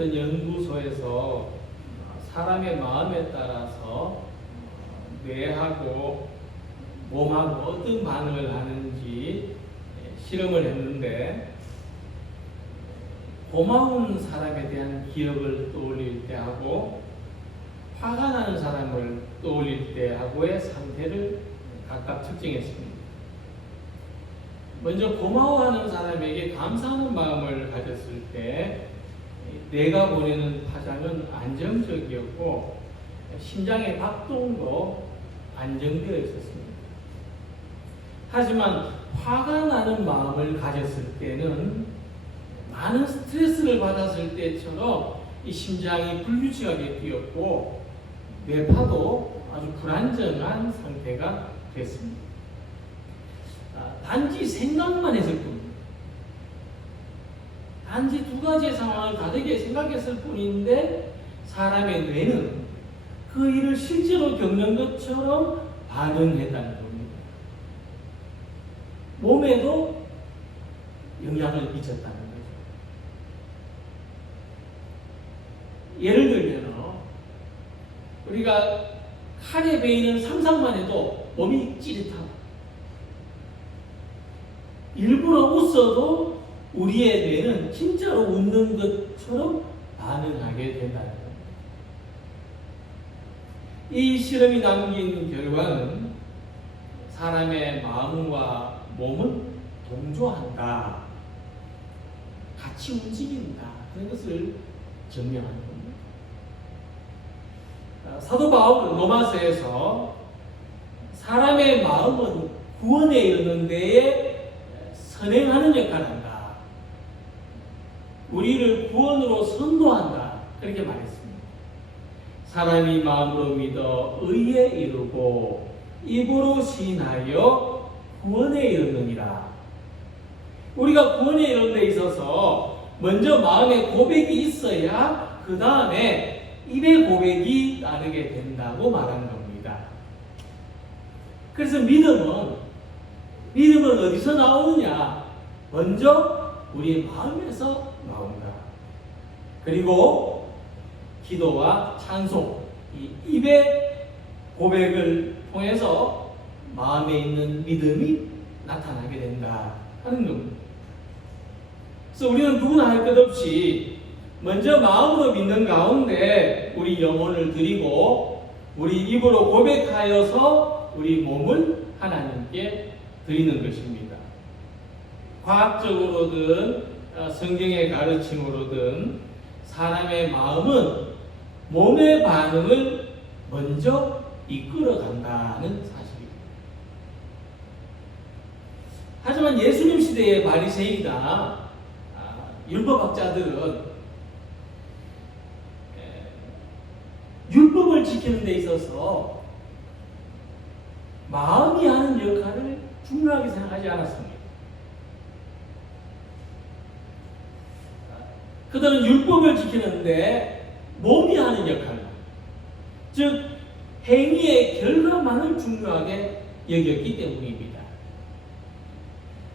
어떤 연구소에서 사람의 마음에 따라서 뇌하고 몸하고 어떤 반응을 하는지 실험을 했는데, 고마운 사람에 대한 기억을 떠올릴 때 하고 화가 나는 사람을 떠올릴 때 하고의 상태를 각각 측정했습니다. 먼저 고마워하는 사람에게 감사하는 마음을 가졌을 때 뇌가 보내는 파장은 안정적이었고 심장의 박동도 안정되어 있었습니다. 하지만 화가 나는 마음을 가졌을 때는 많은 스트레스를 받았을 때처럼 이 심장이 불규칙하게 뛰었고 뇌파도 아주 불안정한 상태가 됐습니다. 단지 생각만 했을 뿐입니다. 단지 두 가지의 상황을 다르게 생각했을 뿐인데 사람의 뇌는 그 일을 실제로 겪는 것처럼 반응했다는 겁니다. 몸에도 영향을 미쳤다는 거죠. 예를 들면 우리가 칼에 베이는 상상만 해도 몸이 찌릿하고 일부러 웃어도 우리의 뇌는 진짜로 웃는 것처럼 반응하게 된다는 겁니다. 이 실험이 남긴 결과는 사람의 마음과 몸은 동조한다, 같이 움직인다, 그런 것을 증명하는 겁니다. 사도 바울은 로마서에서 사람의 마음은 구원에 이르는 데에 선행하는 역할을 한다, 우리를 구원으로 선도한다, 그렇게 말했습니다. 사람이 마음으로 믿어 의에 이르고 입으로 시인하여 구원에 이르느니라. 우리가 구원에 이르는 데 있어서 먼저 마음에 고백이 있어야 그 다음에 입의 고백이 따르게 된다고 말하는 겁니다. 그래서 믿음은 어디서 나오느냐? 먼저 우리의 마음에서 나온다. 그리고 기도와 찬송, 이 입의 고백을 통해서 마음에 있는 믿음이 나타나게 된다 하는 겁니다. 그래서 우리는 누구나 할 것 없이 먼저 마음으로 믿는 가운데 우리 영혼을 드리고 우리 입으로 고백하여서 우리 몸을 하나님께 드리는 것입니다. 과학적으로든 성경의 가르침으로든 사람의 마음은 몸의 반응을 먼저 이끌어간다는 사실입니다. 하지만 예수님 시대의 바리새인이나 율법학자들은 율법을 지키는 데 있어서 마음이 하는 역할을 중요하게 생각하지 않았습니다. 그들은 율법을 지키는데 몸이 하는 역할, 즉 행위의 결과만을 중요하게 여겼기 때문입니다.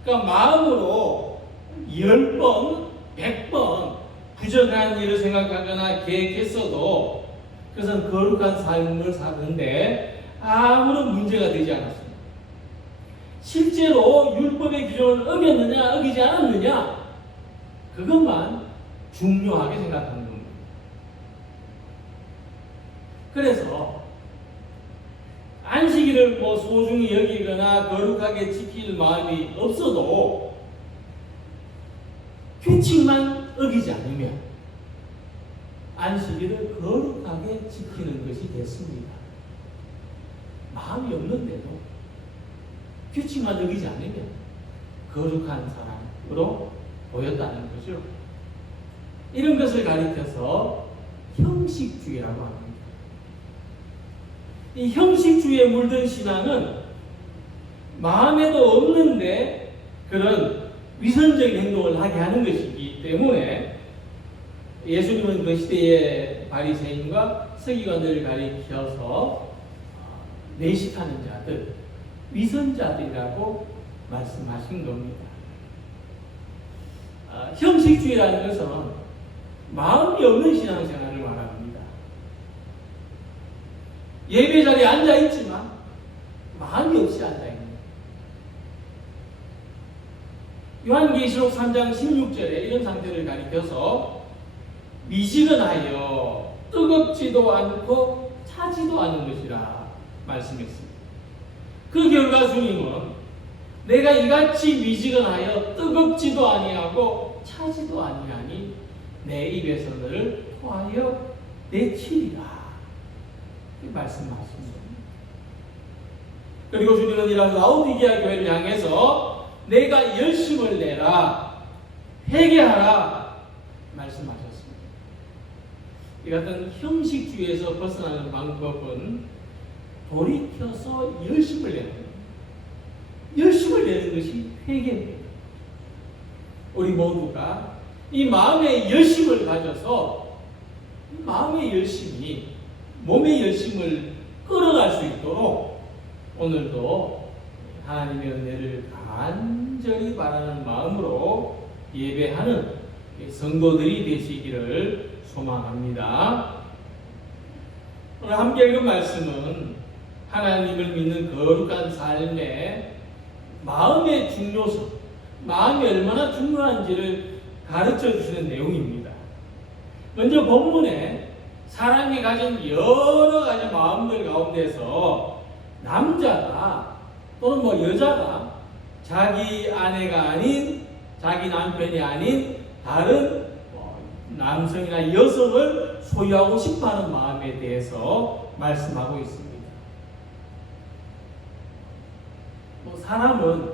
그러니까 마음으로 10번, 100번 부정한 일을 생각하거나 계획했어도 그것은 거룩한 삶을 사는데 아무런 문제가 되지 않았습니다. 실제로 율법의 규정을 어겼느냐 어기지 않았느냐, 그것만 중요하게 생각하는 겁니다. 그래서 안식일을 소중히 여기거나 거룩하게 지킬 마음이 없어도 규칙만 어기지 않으면 안식일을 거룩하게 지키는 것이 됐습니다. 마음이 없는데도 규칙만 어기지 않으면 거룩한 사람으로 보였다는 거죠. 이런 것을 가리켜서 형식주의라고 합니다. 이 형식주의에 물든 신앙은 마음에도 없는데 그런 위선적인 행동을 하게 하는 것이기 때문에 예수님은 그 시대의 바리새인과 서기관들을 가리켜서 내식하는 자들, 위선자들이라고 말씀하신 겁니다. 형식주의라는 것은 마음이 없는 신앙생활을 말합니다. 예배 자리에 앉아 있지만 마음이 없이 앉아 있는. 요한계시록 3장 16절에 이런 상태를 가리켜서 미지근하여 뜨겁지도 않고 차지도 않은 것이라 말씀했습니다. 그 결과 주님은 내가 이같이 미지근하여 뜨겁지도 아니하고 차지도 아니하니 내 입에서 너를 토하여 내치리라 이 말씀하십니다. 그리고 주님은 이런 라오디게아 교회를 향해서 내가 열심을 내라 회개하라 말씀하셨습니다. 이 같은 형식주의에서 벗어나는 방법은 돌이켜서 열심을 내는 거예요. 열심을 내는 것이 회개입니다. 우리 모두가 이 마음의 열심을 가져서 이 마음의 열심이 몸의 열심을 끌어갈 수 있도록 오늘도 하나님의 은혜를 간절히 바라는 마음으로 예배하는 성도들이 되시기를 소망합니다. 오늘 함께 읽은 말씀은 하나님을 믿는 거룩한 삶의 마음의 중요성, 마음이 얼마나 중요한지를 가르쳐 주시는 내용입니다. 먼저 본문에 사람이 가진 여러 가지 마음들 가운데서 남자가 또는 여자가 자기 아내가 아닌 자기 남편이 아닌 다른 남성이나 여성을 소유하고 싶어하는 마음에 대해서 말씀하고 있습니다. 사람은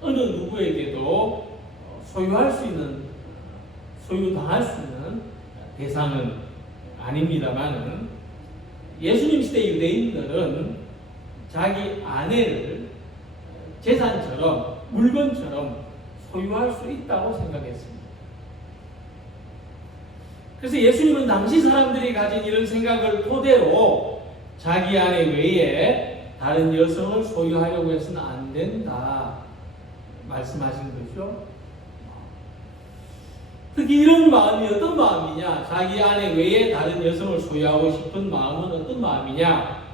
어느 누구에게도 소유할 수 있는, 소유당할 수 있는 대상은 아닙니다만은 예수님 시대 유대인들은 자기 아내를 재산처럼 물건처럼 소유할 수 있다고 생각했습니다. 그래서 예수님은 당시 사람들이 가진 이런 생각을 토대로 자기 아내 외에 다른 여성을 소유하려고 해서는 안 된다 말씀하신 거죠. 특히 이런 마음이 어떤 마음이냐? 자기 아내 외에 다른 여성을 소유하고 싶은 마음은 어떤 마음이냐?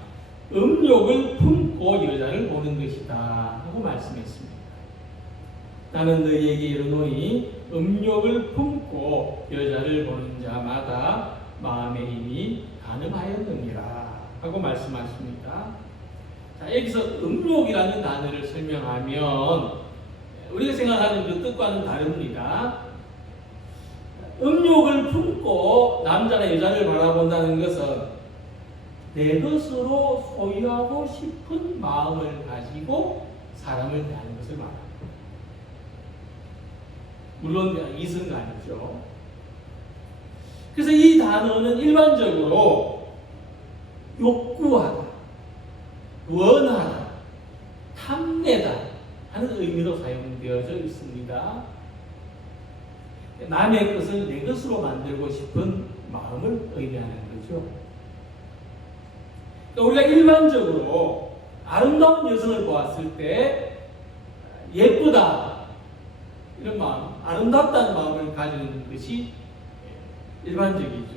음욕을 품고 여자를 보는 것이다 하고 말씀했습니다. 나는 너희에게 이르노니 음욕을 품고 여자를 보는 자마다 마음의 힘이 가능하였느니라 하고 말씀하십니다. 자, 여기서 음욕이라는 단어를 설명하면 우리가 생각하는 그 뜻과는 다릅니다. 음욕을 품고 남자나 여자를 바라본다는 것은 내 것으로 소유하고 싶은 마음을 가지고 사람을 대하는 것을 말합니다. 물론 이성은 아니죠. 그래서 이 단어는 일반적으로 욕구하다, 원하다, 탐내다 하는 의미로 사용되어져 있습니다. 남의 것을 내 것으로 만들고 싶은 마음을 의미하는 거죠. 그러니까 우리가 일반적으로 아름다운 여성을 보았을 때 예쁘다 이런 마음, 아름답다는 마음을 가지는 것이 일반적이죠.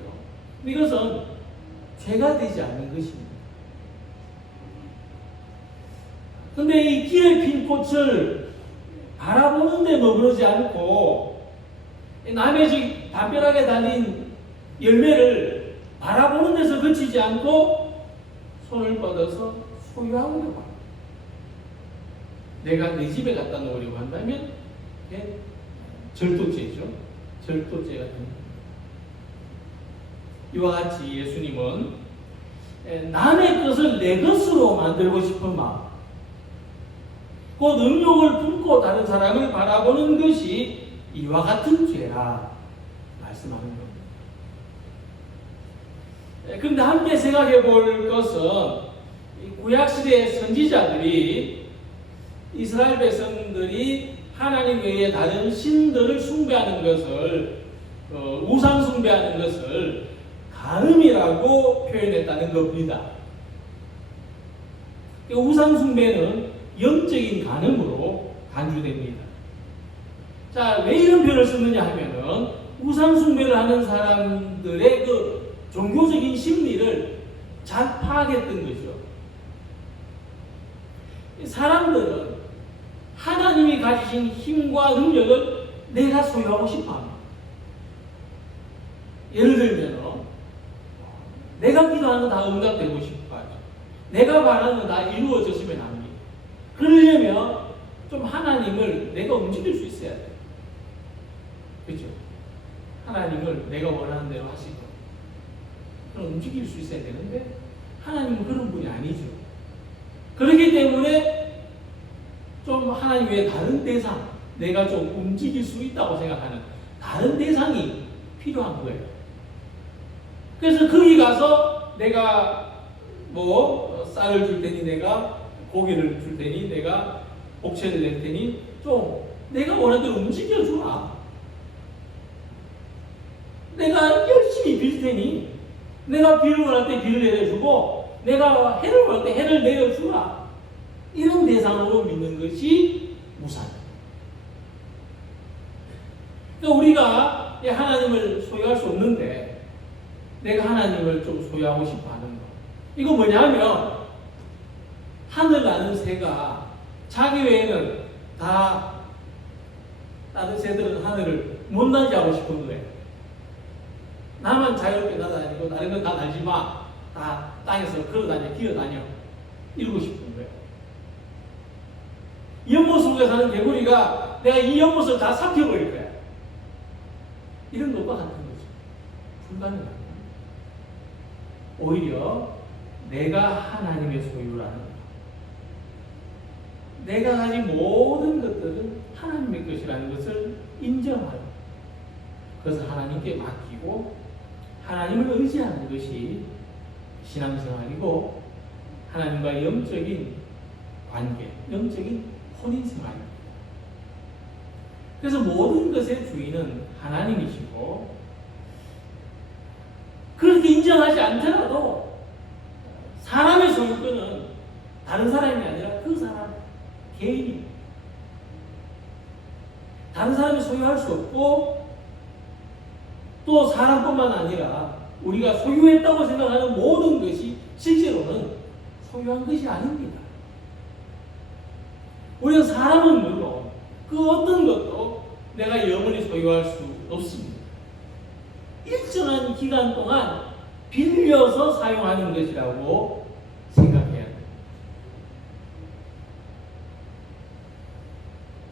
이것은 죄가 되지 않는 것입니다. 그런데 이 기에 핀 꽃을 바라보는 데 머무르지 않고 남의 집 담벼락에 달린 열매를 바라보는 데서 그치지 않고 손을 뻗어서 소유하려고 합니다. 내가 내 집에 갖다 놓으려고 한다면 절도죄죠. 절도죄가 됩니다. 이와 같이 예수님은 남의 것을 내 것으로 만들고 싶은 마음, 곧 음욕을 품고 다른 사람을 바라보는 것이 이와 같은 죄라 말씀하는 겁니다. 그런데 함께 생각해 볼 것은 구약시대의 선지자들이 이스라엘 백성들이 하나님 외에 다른 신들을 숭배하는 것을 우상 숭배하는 것을 간음이라고 표현했다는 겁니다. 우상 숭배는 영적인 간음으로 간주됩니다. 자, 왜 이런 표현을 쓰느냐 하면은 우상 숭배를 하는 사람들의 그 종교적인 심리를 잘 파악했던 거죠. 사람들은 하나님이 가지신 힘과 능력을 내가 소유하고 싶어 합니다. 예를 들면 내가 기도하는 거 다 응답되고 싶어 하죠. 내가 말하는 거 다 이루어졌으면 합니다. 그러려면 좀 하나님을 내가 움직일 수 있어야 돼요. 그렇죠? 하나님을 내가 원하는 대로 하시고 그럼 움직일 수 있어야 되는데 하나님은 그런 분이 아니죠. 그렇기 때문에 좀 하나님 외에 다른 대상, 내가 좀 움직일 수 있다고 생각하는 다른 대상이 필요한 거예요. 그래서 거기 가서 내가 뭐 쌀을 줄 테니, 내가 고기를 줄 테니, 내가 복채를 낼 테니 좀 내가 원하는 대로 움직여주라. 내가 열심히 빌 테니, 내가 비를 원할 때 비를 내려주고, 내가 해를 원할 때 해를 내려주라. 이런 대상으로 믿는 것이 우상입니다. 그러니까 우리가 하나님을 소유할 수 없는데, 내가 하나님을 좀 소유하고 싶어 하는 거. 이거 뭐냐면, 하늘 나는 새가 자기 외에는 다, 다른 새들은 하늘을 못 날게 하고 싶은 거예요. 나만 자유롭게 날아다니고 다른 건 다 날지 마. 다 땅에서 걸어다녀, 기어다녀. 이러고 싶은 거예요. 연못 속에 사는 개구리가 내가 이 연못을 다 삭혀버릴 거야. 이런 것과 같은 거죠. 불가능합니다. 오히려 내가 하나님의 소유라는 것. 내가 가진 모든 것들은 하나님의 것이라는 것을 인정하고 그래서 하나님께 맡기고 하나님을 의지하는 것이 신앙생활이고 하나님과 영적인 관계, 영적인 혼인생활입니다. 그래서 모든 것의 주인은 하나님이시고 그렇게 인정하지 않더라도 사람의 소유권은 다른 사람이 아니라 그 사람 개인입니다. 다른 사람이 소유할 수 없고 또 사람뿐만 아니라 우리가 소유했다고 생각하는 모든 것이 실제로는 소유한 것이 아닙니다. 우리가 사람은 물론 그 어떤 것도 내가 영원히 소유할 수 없습니다. 일정한 기간 동안 빌려서 사용하는 것이라고 생각해야 합니다.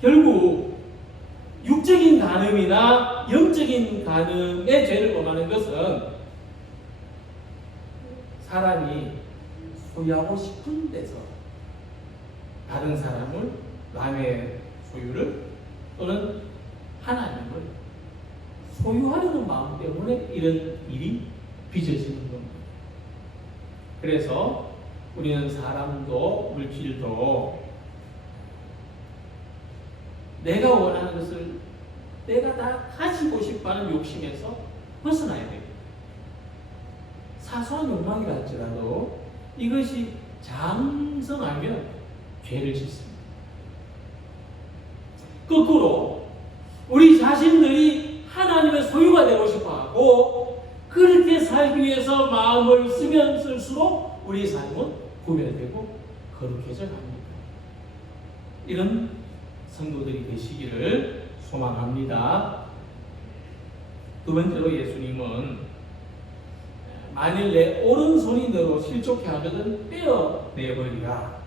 결국 육적인 간음이나 영적인 간음의 죄를 범하는 것은 사람이 소유하고 싶은 데서 다른 사람을, 남의 소유를 또는 하나님을 소유하려는 마음 때문에 이런 일이 빚어지는 겁니다. 그래서 우리는 사람도 물질도 내가 원하는 것을 내가 다 가지고 싶어하는 욕심에서 벗어나야 됩니다. 사소한 욕망이라 할지라도 이것이 장성하면 죄를 짓습니다. 거꾸로 우리 자신들이 하나님의 소유가 되고 싶어하고 그렇게 살기 위해서 마음을 쓰면 쓸수록 우리의 삶은 구별되고 거룩해져 갑니다. 이런 성도들이 되시기를 소망합니다. 두 번째로 예수님은 만일 내 오른손이 너로 실족해 하거든 떼어내버리라.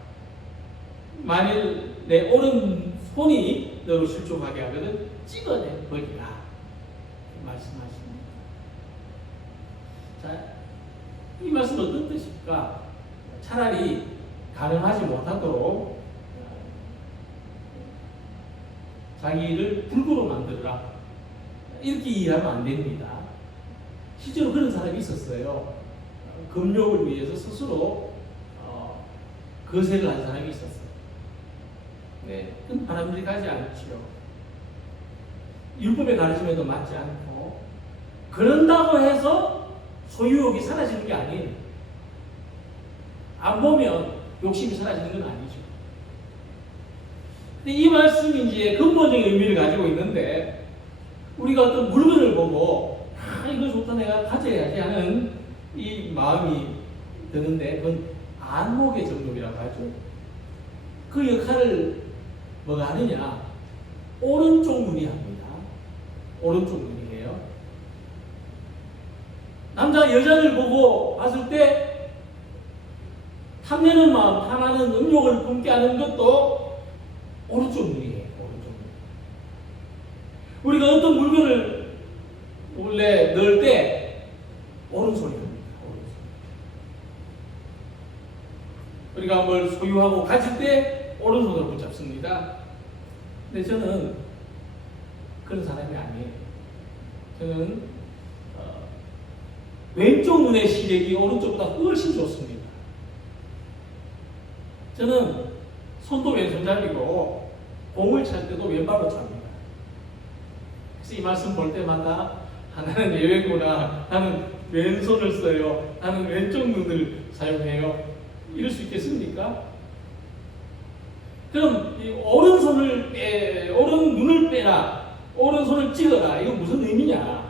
만일 내 오른손이 너로 실족하게 하거든 찍어내버리라. 말씀하십니다. 자, 이 말씀은 어떤 뜻입니까? 차라리 가능하지 못하도록 자기를 불구로 만들어라. 이렇게 이해하면 안 됩니다. 실제로 그런 사람이 있었어요. 금욕을 위해서 스스로 거세를 한 사람이 있었어요. 네, 그건 바람직하지 않지요. 율법의 가르침에도 맞지 않고 그런다고 해서 소유욕이 사라지는 게 아니에요. 안 보면 욕심이 사라지는 건 아니죠. 근데 이 말씀이 이제 근본적인 의미를 가지고 있는데 우리가 어떤 물건을 보고 이거 좋다 내가 가져야지 하는 이 마음이 드는데 그건 안목의 정욕이라고 하죠. 그 역할을 뭐가 하느냐? 오른쪽 눈이 합니다. 오른쪽 눈이 해요. 남자 여자를 보고 봤을 때 탐내는 마음, 탐하는 음욕을 품게 하는 것도 오른쪽 눈이에요. 오른쪽 눈. 우리가 어떤 물건을 원래 넣을 때 오른손이 합니다. 오른손. 우리가 뭘 소유하고 가질 때 오른손으로 붙잡습니다. 근데 저는 그런 사람이 아니에요. 저는 왼쪽 눈의 시력이 오른쪽보다 훨씬 좋습니다. 저는 손도 왼손잡이고 공을 찰 때도 왼발로 찹니다. 그래서 이 말씀 볼 때마다 나는 예외구나, 나는 왼손을 써요, 나는 왼쪽 눈을 사용해요, 이럴 수 있겠습니까? 그럼 이 오른 눈을 빼라, 오른손을 찍어라, 이거 무슨 의미냐?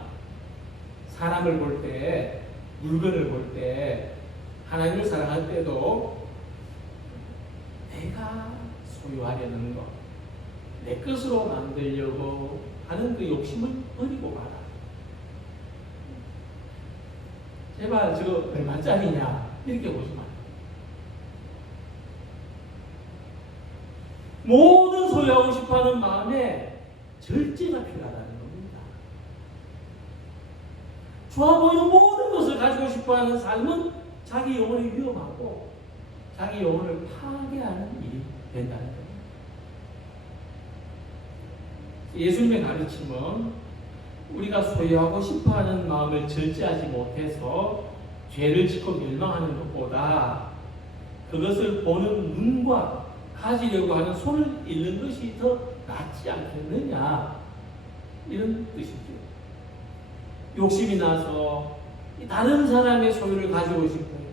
사람을 볼 때, 물건을 볼 때, 하나님을 사랑할 때도 내가 소유하려는 것, 내 것으로 만들려고 하는 그 욕심을 버리고 가라. 제발 저거 얼마짜리냐 이렇게 보지 마. 모든 소유하고 싶어하는 마음에 절제가 필요하다는 겁니다. 좋아 보이는 모든 것을 가지고 싶어하는 삶은 자기 영혼이 위험하고 자기 영혼을 파괴하는 일이 된다는 겁니다. 예수님의 가르침은 우리가 소유하고 싶어하는 마음을 절제하지 못해서 죄를 짓고 멸망하는 것보다 그것을 보는 눈과 가지려고 하는 손을 잃는 것이 더 낫지 않겠느냐, 이런 뜻이죠. 욕심이 나서 다른 사람의 소유를 가지고 싶어요.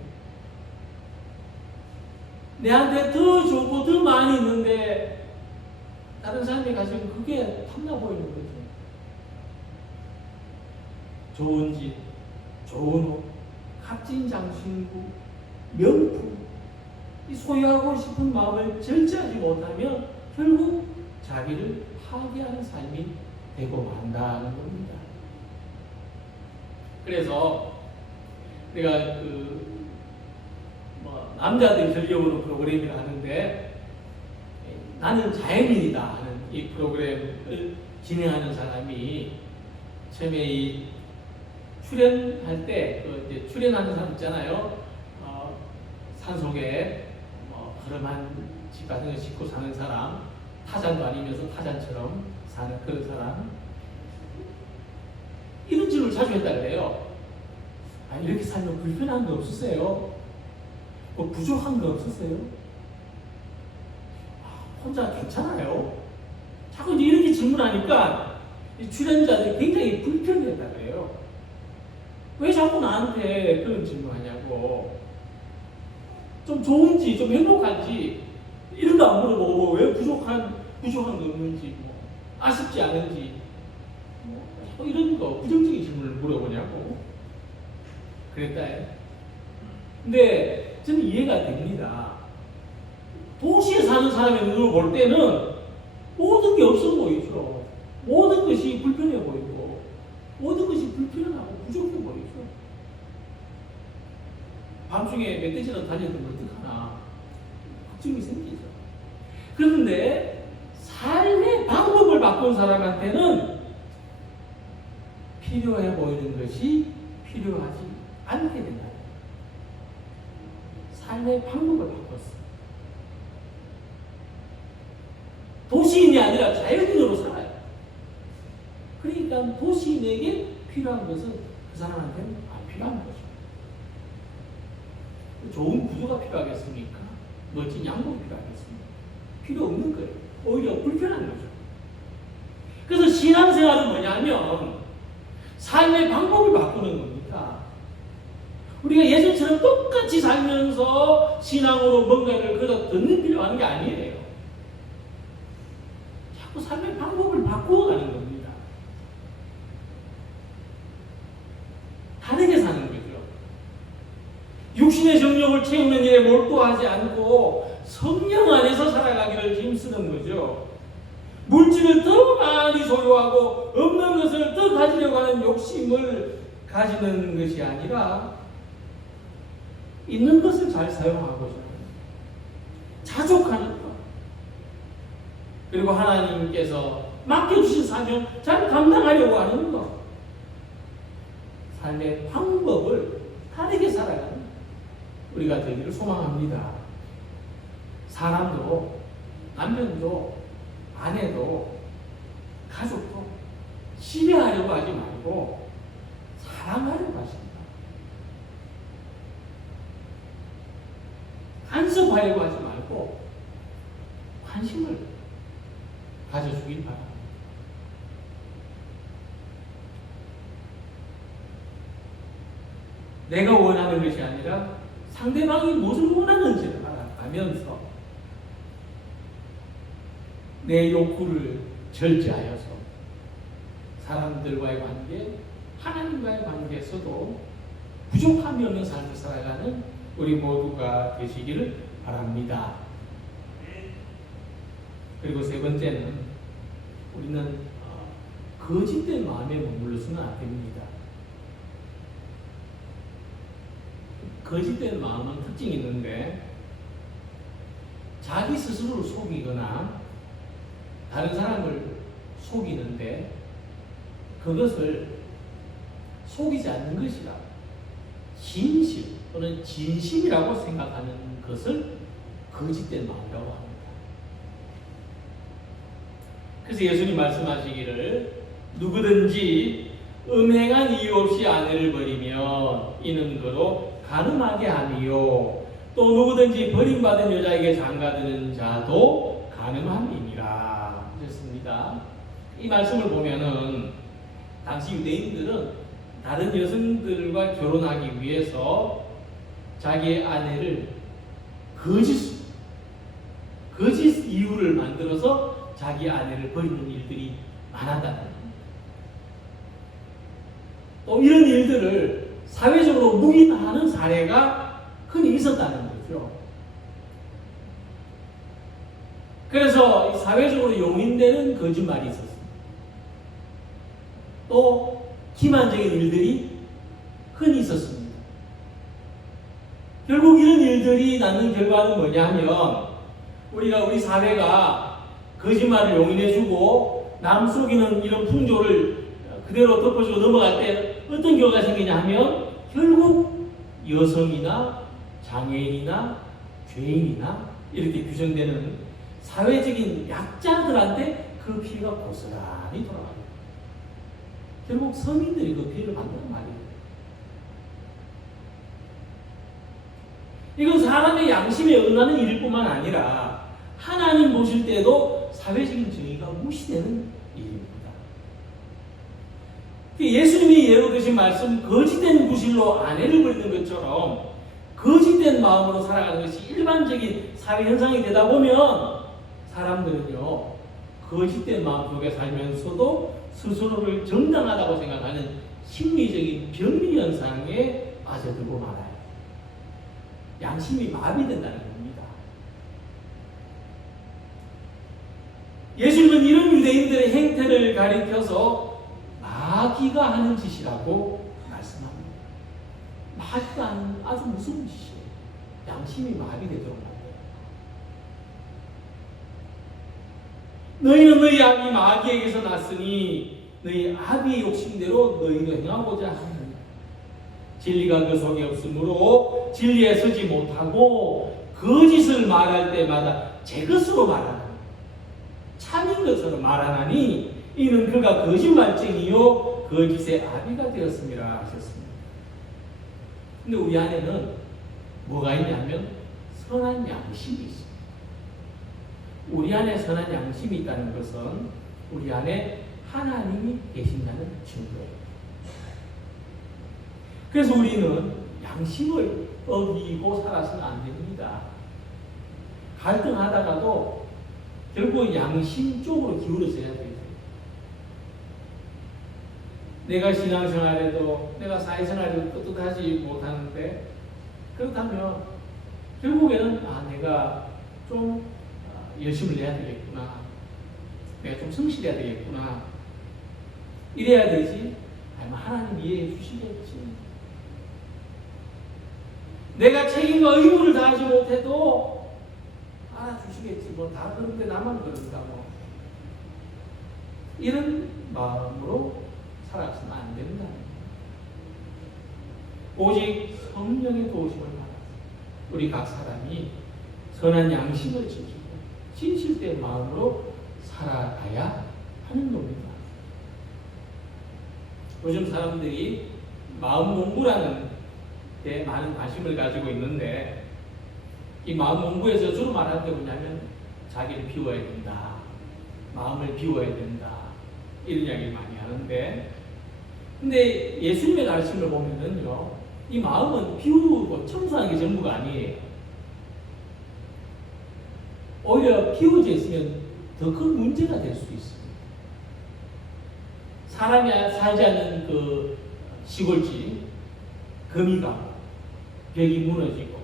내한테 더 좋고 더 많이 있는데 다른 사람이 가지면 그게 탐나 보이는 거죠. 좋은 집, 좋은 옷, 값진 장신구, 명품, 이 소유하고 싶은 마음을 절제하지 못하면 결국 자기를 파괴하는 삶이 되고 만다는 겁니다. 그래서 내가 남자들 전용으로 프로그램을 하는데 나는 자연인이다 하는 이 프로그램을 진행하는 사람이 처음에 이 출연할 때 이제 출연하는 사람 있잖아요. 산속에 허름한 집 같은 거 짓고 사는 사람, 타잔도 아니면서 타잔처럼 사는 그런 사람, 이런 질문을 자주 했다 그래요. 아니, 이렇게 살면 불편한 거 없으세요? 뭐 부족한 거 없으세요? 혼자 괜찮아요? 자꾸 이제 이렇게 질문하니까 이 출연자들이 굉장히 불편했다 그래요. 왜 자꾸 나한테 그런 질문하냐고. 좀 좋은지, 좀 행복한지, 이런 거 안 물어보고 왜 부족한 거 없는지, 뭐, 아쉽지 않은지, 뭐, 이런 거, 부정적인 질문을 물어보냐고. 그랬다. 근데 저는 이해가 됩니다. 도시에 사는 사람의 눈으로 볼 때는 모든 게 없어 보이죠. 모든 것이 불편해 보이고, 모든 것이 불편하고 부족해 보이죠. 밤중에 멧돼지라도 달려들면 어떡하나 걱정이 생기죠. 그런데 삶의 방법을 바꾼 사람한테는 필요해 보이는 것이 필요하지 않게 된다. 삶의 방법을 바꿨어. 도시인이 아니라 자연인으로 살아요. 그러니까 도시인에게 필요한 것은 그 사람한테는 안 필요한 거죠. 좋은 구두가 필요하겠습니까? 멋진 양복이 필요하겠습니까? 필요 없는 거예요. 오히려 불편한 거죠. 그래서 신앙생활은 뭐냐면 삶의 방법을 바꾸는 겁니다. 우리가 예전처럼 똑같이 살면서 신앙으로 뭔가를 그저 듣는 필요하는 게 아니에요. 자꾸 삶의 방법을 바꾸어가는 겁니다. 다르게 사는 거죠. 육신의 정욕을 채우는 일에 몰두하지 않고 성령 안에서 살아가기를 힘쓰는 거죠. 물질을 더 많이 소유하고 없는 것을 더 가지려고 하는 욕심을 가지는 것이 아니라 있는 것을 잘 사용하고자 자족하는 것. 그리고 하나님께서 맡겨주신 사명 잘 감당하려고 하는 것. 삶의 방법을 다르게 살아가는 우리가 되기를 소망합니다. 사람도, 남편도, 아내도, 가족도 지배하려고 하지 말고 사랑하려고 하십니다. 간섭하려고 하지 말고 관심을 가져주길 바랍니다. 내가 원하는 것이 아니라 상대방이 무엇을 원하는지를 알아가면서 내 욕구를 절제하여서 사람들과의 관계, 하나님과의 관계에서도 부족함이 없는 삶을 살아가는 우리 모두가 되시기를 바랍니다. 그리고 세 번째는 우리는 거짓된 마음에 머물러서는 안 됩니다. 거짓된 마음은 특징이 있는데 자기 스스로를 속이거나 다른 사람을 속이는데 그것을 속이지 않는 것이라 진실 또는 진심이라고 생각하는 것을 거짓된 마음이라고 합니다. 그래서 예수님 말씀하시기를 누구든지 음행한 이유 없이 아내를 버리면 이는 그로 간음하게 함이요 또 누구든지 버림받은 여자에게 장가드는 자도 간음함이니라 하셨습니다. 이 말씀을 보면은 당시 유대인들은 다른 여성들과 결혼하기 위해서 자기의 아내를 거짓 이유를 만들어서 자기 아내를 버리는 일들이 많았다는 겁니다. 또 이런 일들을 사회적으로 묵인하는 사례가 흔히 있었다는 거죠. 그래서 사회적으로 용인되는 거짓말이 있었습니다. 또 기만적인 일들이 흔히 있었습니다. 결국 이런 일들이 낳는 결과는 뭐냐면 우리 사회가 거짓말을 용인해주고 남 속이는 이런 풍조를 그대로 덮어주고 넘어갈 때 어떤 결과가 생기냐 하면 결국 여성이나 장애인이나 죄인이나 이렇게 규정되는 사회적인 약자들한테 그 피해가 고스란히 돌아갑니다. 결국 서민들이 그 피해를 받는 말이에요. 이건 사람의 양심에 어긋나는 일일 뿐만 아니라 하나님 보실 때도 사회적인 정의가 무시되는 일입니다. 예수님이 예로 드신 말씀 거짓된 구실로 아내를 버리는 것처럼 거짓된 마음으로 살아가는 것이 일반적인 사회 현상이 되다 보면 사람들은요 거짓된 마음 속에 살면서도 스스로를 정당하다고 생각하는 심리적인 병리 현상에 빠져들고 말아요. 양심이 마비된다는 겁니다. 예수님은 이런 유대인들의 행태를 가리켜서 마귀가 하는 짓이라고 말씀합니다. 마귀가 하는 아주 무서운 짓이에요. 양심이 마비되도록 만들어요. 너희는 너희 아비 마귀에게서 났으니 너희 아비의 욕심대로 너희도 행하고자 하느니라. 진리가 그 속에 없으므로 진리에 서지 못하고 거짓을 말할 때마다 제 것으로 말하나니 참인 것으로 말하나니 이는 그가 거짓말쟁이요 거짓의 아비가 되었음이라 하셨습니다. 근데 우리 안에는 뭐가 있냐면 선한 양심이 있습니다. 우리 안에 선한 양심이 있다는 것은 우리 안에 하나님이 계신다는 증거예요. 그래서 우리는 양심을 어기고 살아서는 안 됩니다. 갈등하다가도 결국 양심 쪽으로 기울어져야 돼요. 내가 신앙생활에도 내가 사회생활에도 떳떳하지 못하는데, 그렇다면 결국에는 내가 좀 열심을 내야 되겠구나, 내가 좀 성실해야 되겠구나, 이래야 되지. 하나님 이해해 주시겠지. 내가 책임과 의무를 다하지 못해도 알아주시겠지. 뭐 다 그런데 나만 그런가 뭐. 이런 마음으로 살아서는 안 된다. 오직 성령의 도우심을 받아서 우리 각 사람이 선한 양심을 지키고 진실된 마음으로 살아가야 하는 겁니다. 요즘 사람들이 마음 공부라는 데 많은 관심을 가지고 있는데, 이 마음 공부에서 주로 말하는 게 뭐냐면 자기를 비워야 된다, 마음을 비워야 된다, 이런 이야기를 많이 하는데, 근데 예수님의 가르침을 보면은요, 이 마음은 비우고 청소하는 게 전부가 아니에요. 오히려 비워져 있으면 더 큰 문제가 될 수 있습니다. 사람이 살지 않는 그 시골집, 거미가 벽이 무너지고,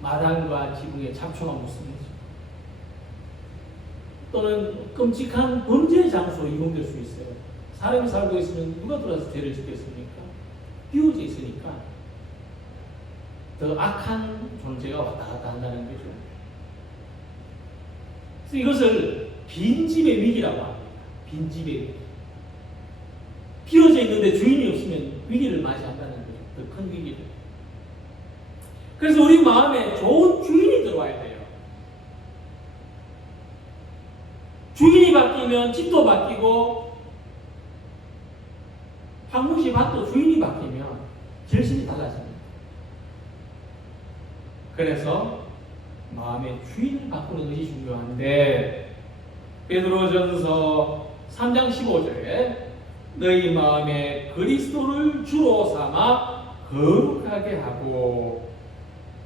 마당과 지붕에 잡초가 묻습니다. 또는 끔찍한 범죄의 장소로 이동될 수 있어요. 사람이 살고 있으면 누가 들어와서 죄를 짓겠습니까? 비워져 있으니까 더 악한 존재가 왔다 갔다 한다는 거죠. 그래서 이것을 빈집의 위기라고 합니다. 빈집의 위기. 비워져 있는데 주인이 없으면 위기를 맞이한다는 거죠. 더 큰 위기를. 그래서 우리 마음에 좋은 주인이 들어와야 돼요. 주인이 바뀌면 집도 바뀌고, 황무지 밭도 주인이 바뀌면 결실이 달라집니다. 그래서 마음의 주인을 바꾸는 것이 중요한데, 베드로전서 3장 15절에 너희 마음에 그리스도를 주로 삼아 거룩하게 하고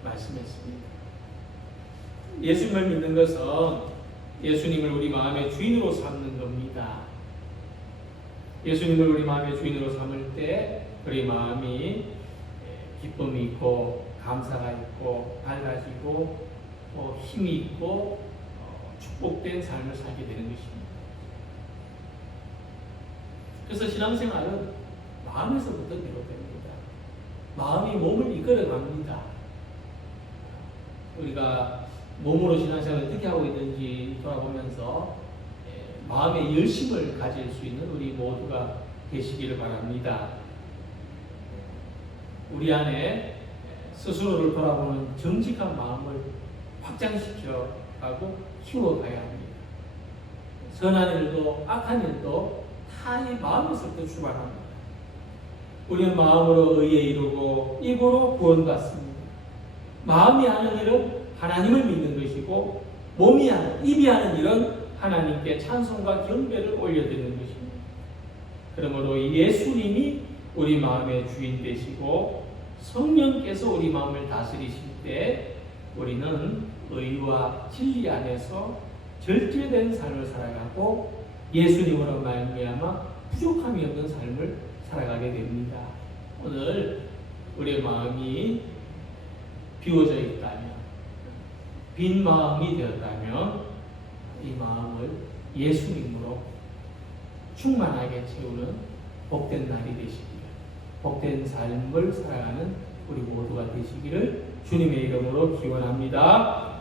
말씀했습니다. 예수님을 믿는 것은 예수님을 우리 마음의 주인으로 삼는 겁니다. 예수님을 우리 마음의 주인으로 삼을 때 우리 마음이 기쁨이 있고 감사가 있고 밝아지고 힘이 있고 축복된 삶을 살게 되는 것입니다. 그래서 신앙생활은 마음에서부터 비롯됩니다. 마음이 몸을 이끌어갑니다. 우리가 몸으로 신앙생활을 어떻게 하고 있는지 돌아보면서 마음의 열심을 가질 수 있는 우리 모두가 되시기를 바랍니다. 우리 안에 스스로를 돌아보는 정직한 마음을 확장시켜 가고 키워가야 합니다. 선한 일도 악한 일도 다 이 마음에서부터 출발합니다. 우리는 마음으로 의에 이루고 입으로 구원받습니다. 마음이 하는 일은 하나님을 믿는 것이고, 입이 하는 일은 하나님께 찬송과 경배를 올려드리는 것입니다. 그러므로 예수님이 우리 마음의 주인 되시고 성령께서 우리 마음을 다스리실 때 우리는 의와 진리 안에서 절제된 삶을 살아가고 예수님으로 말미암아 부족함이 없는 삶을 살아가게 됩니다. 오늘 우리의 마음이 비워져 있다면, 빈 마음이 되었다면 이 마음을 예수님으로 충만하게 채우는 복된 날이 되시기를, 복된 삶을 살아가는 우리 모두가 되시기를 주님의 이름으로 기원합니다.